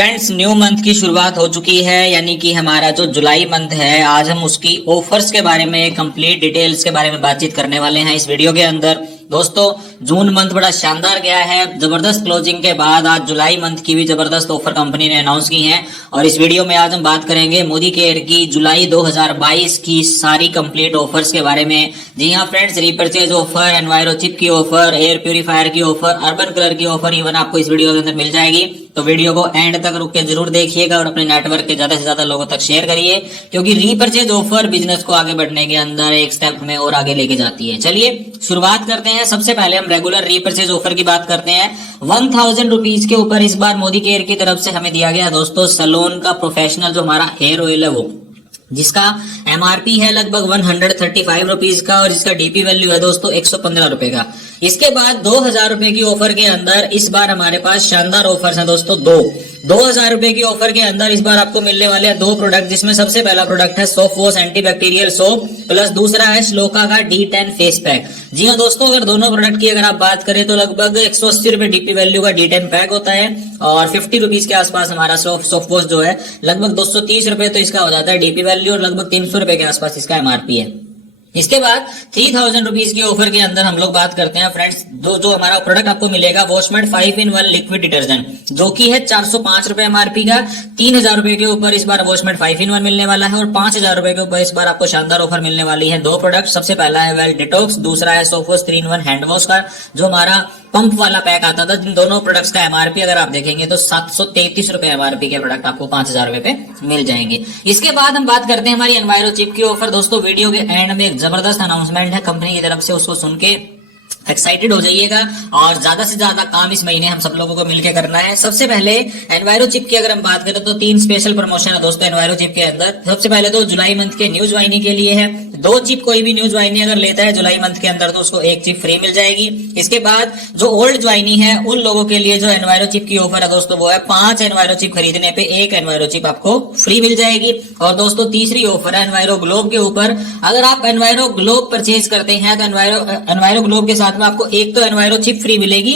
Friends, new month की शुरुआत हो चुकी है, यानी कि हमारा जो जुलाई मंथ है, आज हम उसकी ऑफर्स के बारे में, कंप्लीट डिटेल्स के बारे में बातचीत करने वाले हैं इस वीडियो के अंदर। दोस्तों, जून मंथ बड़ा शानदार गया है। जबरदस्त क्लोजिंग के बाद आज जुलाई मंथ की भी जबरदस्त ऑफर कंपनी ने अनाउंस की है और इस वीडियो में आज हम बात करेंगे मोदी केयर की जुलाई 2022 की सारी कंप्लीट ऑफर्स के बारे में। जी हाँ friends, repurchase offer, enviro chip की ऑफर, एयर प्यूरिफायर की ऑफर, अर्बन कलर की ऑफर इवन आपको इस वीडियो के अंदर मिल जाएगी। तो वीडियो को एंड तक रुक के जरूर देखिएगा और अपने नेटवर्क के ज्यादा से ज्यादा लोगों तक शेयर करिए, क्योंकि रीपर्चेज ऑफर बिजनेस को आगे बढ़ने के अंदर एक स्टेप में और आगे लेके जाती है। चलिए शुरुआत करते हैं। सबसे पहले हम रेगुलर रीपर्चेज ऑफर की बात करते हैं। 1000 रुपीज के ऊपर इस बार मोदी केयर की तरफ से हमें दिया गया दोस्तों सलोन का प्रोफेशनल जो हमारा हेयर ऑयल है वो, जिसका एमआरपी है लगभग 135 रुपीज का और जिसका डीपी वैल्यू है दोस्तों 115 रुपए का। इसके बाद 2000 रुपए की ऑफर के अंदर इस बार हमारे पास शानदार ऑफर्स हैं दोस्तों। 2000 रुपए की ऑफर के अंदर इस बार आपको मिलने वाले हैं दो प्रोडक्ट, जिसमें सबसे पहला प्रोडक्ट है soap wash antibacterial soap plus दूसरा है श्लोका का D10 फेस पैक। जी हाँ दोस्तों, अगर दोनों प्रोडक्ट की अगर आप बात करें तो लगभग 180 रुपए डीपी वैल्यू का D10 पैक होता है और 50 रुपीज के आसपास हमारा सोप वॉश जो है लगभग 230 रुपए तो इसका हो जाता है डीपी वैल्यू और लगभग 300 रुपए के आसपास इसका एमआरपी है। इसके बाद 3000 रुपीज की ऑफर के अंदर हम लोग बात करते हैं फ्रेंड्स, जो हमारा प्रोडक्ट आपको मिलेगा वॉशमेट 5-in-1 लिक्विड डिटर्जेंट, जो कि है 405 रुपए एमआरपी का। 3000 रुपए के ऊपर इस बार वॉशमेट 5-in-1 मिलने वाला है और 5000 रुपए के ऊपर इस बार आपको शानदार ऑफर मिलने वाली है। दो प्रोडक्ट, सबसे पहला है वेल डिटॉक्स, दूसरा है soap wash 3-in-1 hand wash का, जो हमारा पंप वाला पैक आता था। जिन दोनों प्रोडक्ट्स का एमआरपी अगर आप देखेंगे तो 733 रुपए एमआरपी के प्रोडक्ट आपको 5000 रुपए पे मिल जाएंगे। इसके बाद हम बात करते हैं हमारी एनवायरो चिप की ऑफर। दोस्तों, वीडियो के एंड में एक जबरदस्त अनाउंसमेंट है कंपनी की तरफ से, उसको सुन के एक्साइटेड हो जाइएगा और ज्यादा से ज्यादा काम इस महीने हम सब लोगों को मिलकर करना है। सबसे पहले एनवायरो चिप की अगर हम बात करें तो 3 स्पेशल प्रमोशन है दोस्तों एनवायरो चिप के अंदर। सबसे पहले तो जुलाई मंथ के न्यू ज्वाइनी के लिए है, 2 चिप कोई भी न्यू ज्वाइनी अगर लेता है जुलाई मंथ के अंदर तो उसको 1 चिप फ्री मिल जाएगी। इसके बाद जो ओल्ड ज्वाइनी है उन लोगों के लिए जो एनवायरो चिप की ऑफर है दोस्तों वो है 5 एनवायरो चिप खरीदने पे 1 एनवायरो चिप आपको फ्री मिल जाएगी। और दोस्तों तीसरी ऑफर है एनवायरो ग्लोब के ऊपर। अगर आप एनवायरो ग्लोब परचेज करते हैं तो एनवायरो ग्लोब के साथ में आपको एक तो एनवायरो चिप फ्री मिलेगी,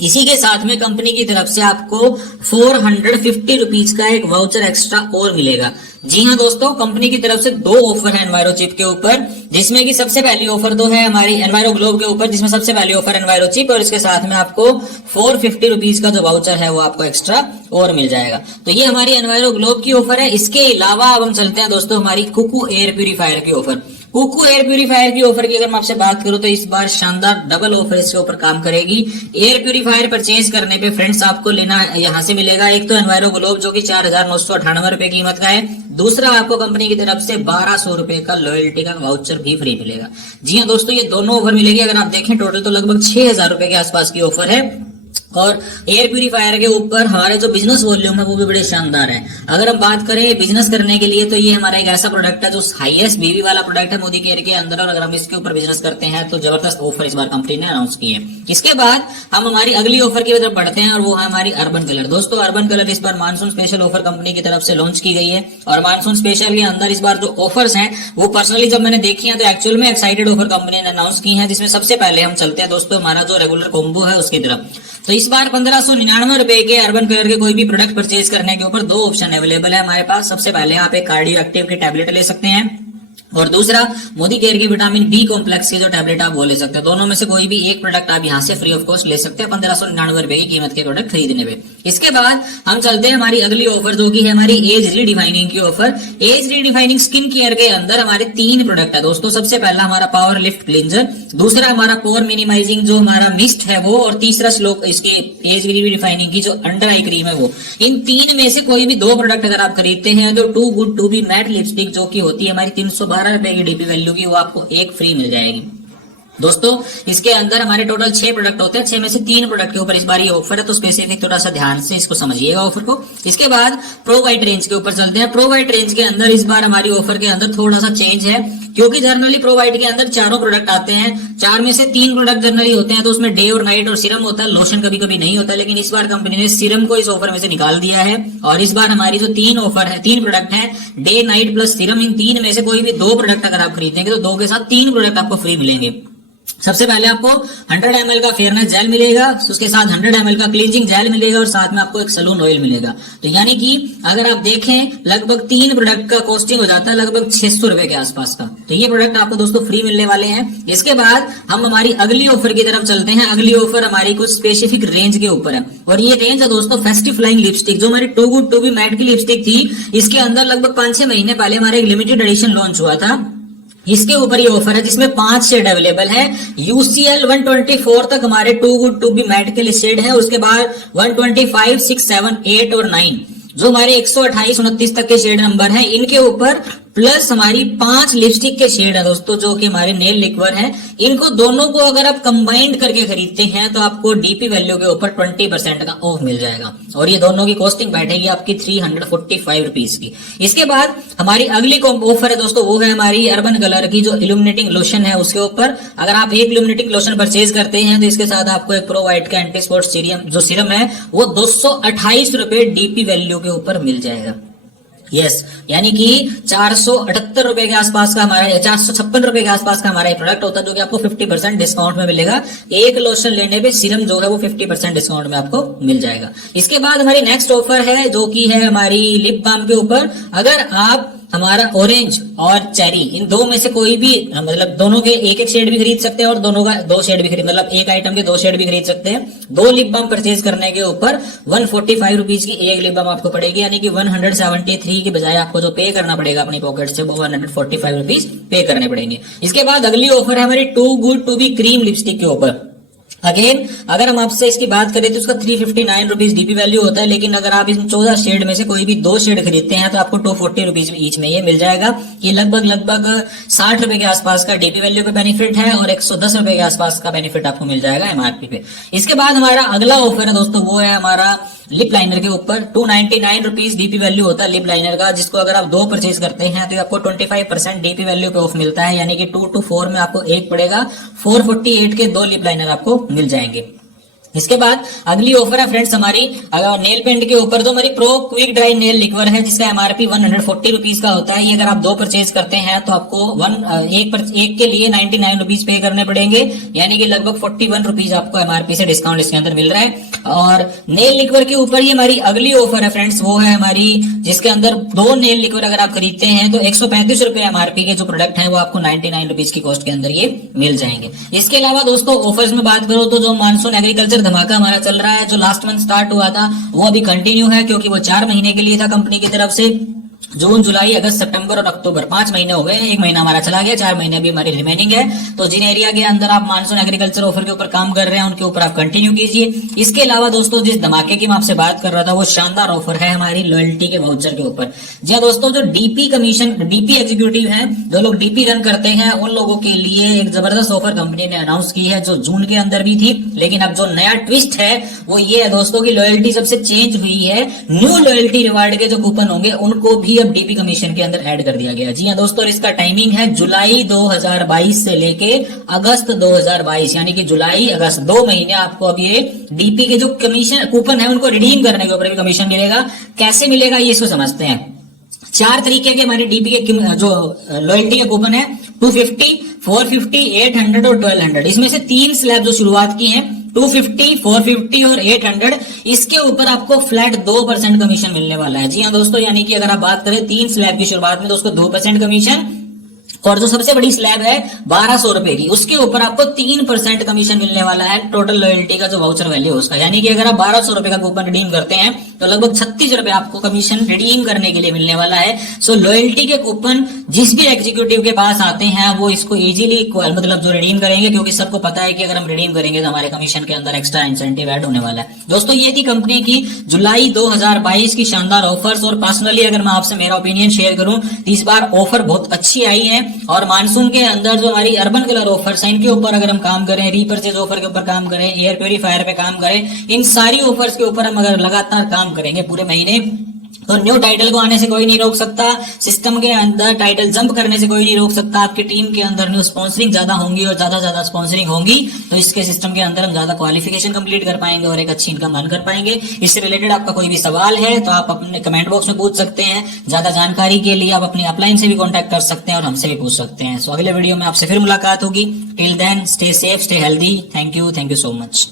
इसी के साथ में कंपनी की तरफ से आपको 450 रुपीज का एक वाउचर एक्स्ट्रा और मिलेगा। जी हाँ दोस्तों, कंपनी की तरफ से 2 ऑफर है एनवायरो चिप के ऊपर, जिसमें कि सबसे पहली ऑफर तो है हमारी एनवायरो ग्लोब के ऊपर, जिसमें सबसे पहली ऑफर एनवायरो चिप और इसके साथ में आपको 450 रुपीज का जो वाउचर है वो आपको एक्स्ट्रा और मिल जाएगा। तो ये हमारी एनवायरो ग्लोब की ऑफर है। इसके अलावा अब हम चलते हैं दोस्तों हमारी कुकू एयर प्यूरिफायर की ऑफर। कुकू एयर प्यूरिफायर की ऑफर की अगर मैं आपसे बात करूं तो इस बार शानदार डबल ऑफर इसके ऊपर काम करेगी। एयर प्यूरिफायर परचेज करने पे फ्रेंड्स आपको लेना यहां से मिलेगा एक तो एनवायरो ग्लोब जो कि 4998 रुपए कीमत का है, दूसरा आपको कंपनी की तरफ से 1200 रुपए का लॉयल्टी का वाउचर भी फ्री मिलेगा। जी हाँ दोस्तों, ये दोनों ऑफर मिलेगी। अगर आप देखें टोटल तो लगभग 6000 रुपए के आसपास की ऑफर है और एयर प्यूरिफायर के ऊपर हमारे जो बिजनेस वॉल्यूम है वो भी बड़े शानदार है। अगर हम बात करें बिजनेस करने के लिए तो ये हमारा एक ऐसा प्रोडक्ट है जो हाईएस्ट बीवी वाला प्रोडक्ट है मोदी केयर के अंदर, और अगर हम इसके ऊपर बिजनेस करते हैं तो जबरदस्त ऑफर इस बार कंपनी ने अनाउंस की है। इसके बाद हम हमारी अगली ऑफर की तरफ बढ़ते हैं और वो है हमारी अर्बन कलर। दोस्तों, अर्बन कलर इस बार मानसून स्पेशल ऑफर कंपनी की तरफ से लॉन्च की गई है और मानसून स्पेशल के अंदर इस बार जो ऑफर्स हैं वो पर्सनली जब मैंने देखी है तो एक्चुअल में एक्साइटेड ऑफर कंपनी ने अनाउंस की है, जिसमें सबसे पहले हम चलते हैं दोस्तों हमारा जो रेगुलर कॉम्बो है उसकी तरफ। तो इस बार 1599 रुपए के अर्बन कलर के कोई भी प्रोडक्ट परचेज करने के ऊपर 2 ऑप्शन अवेलेबल है हमारे पास। सबसे पहले आप एक कार्डियो एक्टिव की टैबलेट ले सकते हैं और दूसरा मोदी केयर की विटामिन बी कॉम्प्लेक्स की जो टैबलेट आप वो ले सकते हैं। दोनों में से कोई भी एक प्रोडक्ट आप यहाँ से फ्री ऑफ कॉस्ट ले सकते हैं 1599 रुपए की कीमत के प्रोडक्ट खरीदने पे। इसके बाद हम चलते हैं हमारी अगली ऑफर जो की है हमारी एज रीडिफाइनिंग की offer. Age redefining skin care के अंदर हमारे 3 प्रोडक्ट है दोस्तों। सबसे पहला हमारा पावर लिफ्ट क्लींजर, दूसरा हमारा पोर मिनिमाइजिंग जो हमारा मिस्ट है वो, और तीसरा स्लोक इसके एज रीडिफाइनिंग की जो अंडर आई क्रीम है वो। इन 3 में से कोई भी 2 प्रोडक्ट अगर आप खरीदते हैं तो too good to be matte lipstick जो की होती है हमारी 312 रुपए की डीपी वैल्यू की, वो आपको 1 फ्री मिल जाएगी। दोस्तों, इसके अंदर हमारे टोटल 6 प्रोडक्ट होते हैं, 6 में से 3 प्रोडक्ट के ऊपर इस बार ये ऑफर है, तो स्पेसिफिक थोड़ा सा ध्यान से इसको समझिएगा ऑफर को। इसके बाद प्रो वाइट रेंज के ऊपर चलते हैं। प्रो वाइट रेंज के अंदर इस बार हमारी ऑफर के अंदर थोड़ा सा चेंज है, क्योंकि जनरली प्रो वाइट के अंदर 4 प्रोडक्ट आते हैं, 4 में से 3 प्रोडक्ट जनरली होते हैं, तो उसमें डे और नाइट और सीरम होता है, लोशन कभी कभी नहीं होता। लेकिन इस बार कंपनी ने सीरम को इस ऑफर में से निकाल दिया है और इस बार हमारी जो 3 ऑफर है, 3 प्रोडक्ट है, डे नाइट प्लस सीरम, इन 3 में से कोई भी 2 प्रोडक्ट अगर आप खरीदेंगे तो 2 के साथ 3 प्रोडक्ट आपको फ्री मिलेंगे। सबसे पहले आपको 100 ml का फेयरनेस जेल मिलेगा, उसके साथ 100 ml का क्लींजिंग जेल मिलेगा और साथ में आपको एक सलून ऑयल मिलेगा। तो यानी कि अगर आप देखें लगभग 3 प्रोडक्ट का कॉस्टिंग हो जाता है लगभग 600 रुपए के आसपास का। तो ये प्रोडक्ट आपको दोस्तों फ्री मिलने वाले हैं। इसके बाद हम हमारी अगली ऑफर की तरफ चलते हैं। अगली ऑफर हमारी कुछ स्पेसिफिक रेंज के ऊपर है और ये रेंज है दोस्तों फेस्टिव फ्लाइंग लिपस्टिक, जो हमारी too good to be matte की लिपस्टिक थी। इसके अंदर लगभग 5-6 महीने पहले हमारा एक लिमिटेड एडिशन लॉन्च हुआ था। इसके ऊपर ये ऑफर है जिसमें 5 शेड अवेलेबल है। UCL 124 तक हमारे too good to be matte के लिए शेड है। उसके बाद 125, 6, 7, 8 और 9 जो हमारे 128, 29 तक के शेड नंबर है, इनके ऊपर प्लस हमारी 5 लिपस्टिक के शेड है दोस्तों जो कि हमारे नेल लिक्वर है। इनको दोनों को अगर आप कंबाइंड करके खरीदते हैं तो आपको डीपी वैल्यू के ऊपर 20% का ऑफ मिल जाएगा और ये दोनों की कॉस्टिंग बैठेगी आपकी 345 रुपीज की। इसके बाद हमारी अगली ऑफर है दोस्तों, वो है हमारी अर्बन कलर की जो इल्यूमिनेटिंग लोशन है उसके ऊपर। अगर आप एक इल्यूमिनेटिंग लोशन परचेज करते हैं तो इसके साथ आपको एक प्रो वाइट का एंटी स्पॉट सीरम जो सीरम है वो 228 रुपए डीपी वैल्यू के ऊपर मिल जाएगा। यस यानी कि 478 रुपए के आसपास का हमारा 456 रुपए के आसपास का हमारा प्रोडक्ट होता है जो कि आपको 50% डिस्काउंट में मिलेगा। एक लोशन लेने पे सीरम जो है वो 50% डिस्काउंट में आपको मिल जाएगा। इसके बाद हमारी नेक्स्ट ऑफर है जो कि है हमारी लिप बाम के ऊपर। अगर आप हमारा ऑरेंज और चेरी इन दो में से कोई भी मतलब दोनों के एक एक शेड भी खरीद सकते हैं और दोनों का 2 शेड भी खरीद मतलब एक आइटम के 2 शेड भी खरीद सकते हैं। 2 लिप बाम परचेज करने के ऊपर 145 रुपीज की एक लिप बाम आपको पड़ेगी, यानी कि 173 की बजाय आपको जो पे करना पड़ेगा अपनी पॉकेट से वो 145 रुपीज पे करने पड़ेंगे। इसके बाद अगली ऑफर है हमारी too good to be cream lipstick के ऊपर। अगेन अगर हम आपसे इसकी बात करें तो उसका 359 रुपीज डीपी वैल्यू होता है, लेकिन अगर आप इन 14 शेड में से कोई भी 2 शेड खरीदते हैं तो आपको 240 रुपीज ईच में ये मिल जाएगा। ये लगभग 60 रुपए के आसपास का डीपी वैल्यू का बेनिफिट है और 110 रुपए के आसपास का बेनिफिट आपको मिल जाएगा एमआरपी पे। इसके बाद हमारा अगला ऑफर है दोस्तों, वो है हमारा लिप लाइनर के ऊपर। 299 रुपीज डीपी वैल्यू होता है लिप लाइनर का, जिसको अगर आप 2 परचेज करते हैं तो आपको 25% डीपी वैल्यू पे ऑफ मिलता है, यानी कि 2 to 4 में आपको एक पड़ेगा। 448 के 2 लिप लाइनर आपको मिल जाएंगे। इसके बाद अगली ऑफर है फ्रेंड्स हमारी नेल पेंट के ऊपर, जो हमारी pro quick dry nail liquor है जिसका एमआरपी 140 रुपीज का होता है। ये अगर आप 2 परचेज करते हैं तो आपको एक के लिए 99 रुपीज पे करने पड़ेंगे, यानी कि लगभग 41 रुपीज आपको एमआरपी से डिस्काउंट इसके अंदर मिल रहा है। और नेल लिक्वर के ऊपर ये हमारी अगली ऑफर है फ्रेंड्स, वो है हमारी जिसके अंदर 2 नेल लिक्वर अगर आप खरीदते हैं तो 135 रुपए एमआरपी के जो प्रोडक्ट है वो आपको 99 रुपीज की कॉस्ट के अंदर ये मिल जाएंगे। इसके अलावा दोस्तों ऑफर्स में बात करो तो जो मानसून एग्रीकल्चर धमाका हमारा चल रहा है, जो लास्ट मंथ स्टार्ट हुआ था वो अभी कंटिन्यू है, क्योंकि वो 4 महीने के लिए था कंपनी की तरफ से। जून, जुलाई, अगस्त, सितंबर और अक्टूबर 5 महीने हो गए हैं, 1 महीना हमारा चला गया, 4 महीने अभी हमारी रिमेनिंग है। तो जिन एरिया के अंदर आप मानसून एग्रीकल्चर ऑफर के ऊपर काम कर रहे हैं उनके ऊपर आप कंटिन्यू कीजिए। इसके अलावा दोस्तों जिस धमाके की मैं आपसे बात कर रहा था वो शानदार ऑफर है हमारी लॉयल्टी के वाउचर के ऊपर। जी हाँ दोस्तों, जो डीपी एग्जीक्यूटिव है, जो लोग डीपी रन करते हैं, उन लोगों के लिए एक जबरदस्त ऑफर कंपनी ने अनाउंस की है जो जून के अंदर भी थी, लेकिन अब जो नया ट्विस्ट है वो ये है दोस्तों की लॉयल्टी सबसे चेंज हुई है। न्यू लॉयल्टी रिवार्ड के जो कूपन होंगे उनको भी अब डीपी कमीशन के अंदर ऐड कर दिया गया। जी हाँ दोस्तों, इसका टाइमिंग है जुलाई 2022 से लेके अगस्त 2022, यानी कि जुलाई अगस्त 2 महीने आपको अब ये डीपी के जो कमीशन कूपन है उनको रिडीम करने के ऊपर भी कमीशन मिलेगा। कैसे मिलेगा ये इसको समझते हैं। 4 तरीके के हमारे डीपी के जो लॉयल्टी के कूपन है, 250, 450, 800 और 1200। इसमें से 3 स्लैब जो शुरुआत की है 250, 450 और 800, इसके ऊपर आपको फ्लैट 2% कमीशन मिलने वाला है। जी हाँ दोस्तों, यानी कि अगर आप बात करें 3 स्लैब की शुरुआत में तो उसको 2% कमीशन, और जो सबसे बड़ी स्लैब है 1200 रुपए की, उसके ऊपर आपको 3% कमीशन मिलने वाला है टोटल लॉयल्टी का जो वाउचर वैल्यू है उसका। यानी कि अगर आप 1200 रुपए का कूपन रिडीम करते हैं तो लगभग 36 रुपए आपको कमीशन रिडीम करने के लिए मिलने वाला है। सो लॉयल्टी के कूपन जिस भी एग्जीक्यूटिव के पास आते हैं वो इसको इजीली मतलब जो रिडीम करेंगे, क्योंकि सबको पता है कि अगर हम रिडीम करेंगे तो हमारे कमीशन के अंदर एक्स्ट्रा इंसेंटिव ऐड होने वाला है। दोस्तों ये थी कंपनी की जुलाई 2022 की शानदार ऑफर्स, और पर्सनली अगर मैं आपसे मेरा ओपिनियन शेयर करूं तो इस बार ऑफर बहुत अच्छी आई है। और मानसून के अंदर जो हमारी अर्बन कलर ऑफर्स हैं इनके ऊपर अगर हम काम करें, रीपरचेज ऑफर के ऊपर काम करें, एयर प्यूरीफायर पे काम करें, इन सारी ऑफर्स के ऊपर हम अगर लगातार काम करेंगे पूरे महीने तो न्यू टाइटल को आने से कोई नहीं रोक सकता, सिस्टम के अंदर टाइटल जंप करने से कोई नहीं रोक सकता। आपकी टीम के अंदर न्यू स्पॉन्सरिंग ज्यादा होंगी और ज्यादा स्पॉन्सरिंग होंगी तो इसके सिस्टम के अंदर हम ज्यादा क्वालिफिकेशन कंप्लीट कर पाएंगे और एक अच्छी इनकम अर्न कर पाएंगे। इससे रिलेटेड आपका कोई भी सवाल है तो आप अपने कमेंट बॉक्स में पूछ सकते हैं। ज्यादा जानकारी के लिए आप अपनी अपलाइन से भी कॉन्टेक्ट कर सकते हैं और हमसे भी पूछ सकते हैं। सो अगले वीडियो में आपसे फिर मुलाकात होगी। Till then stay safe, stay healthy. Thank you so much.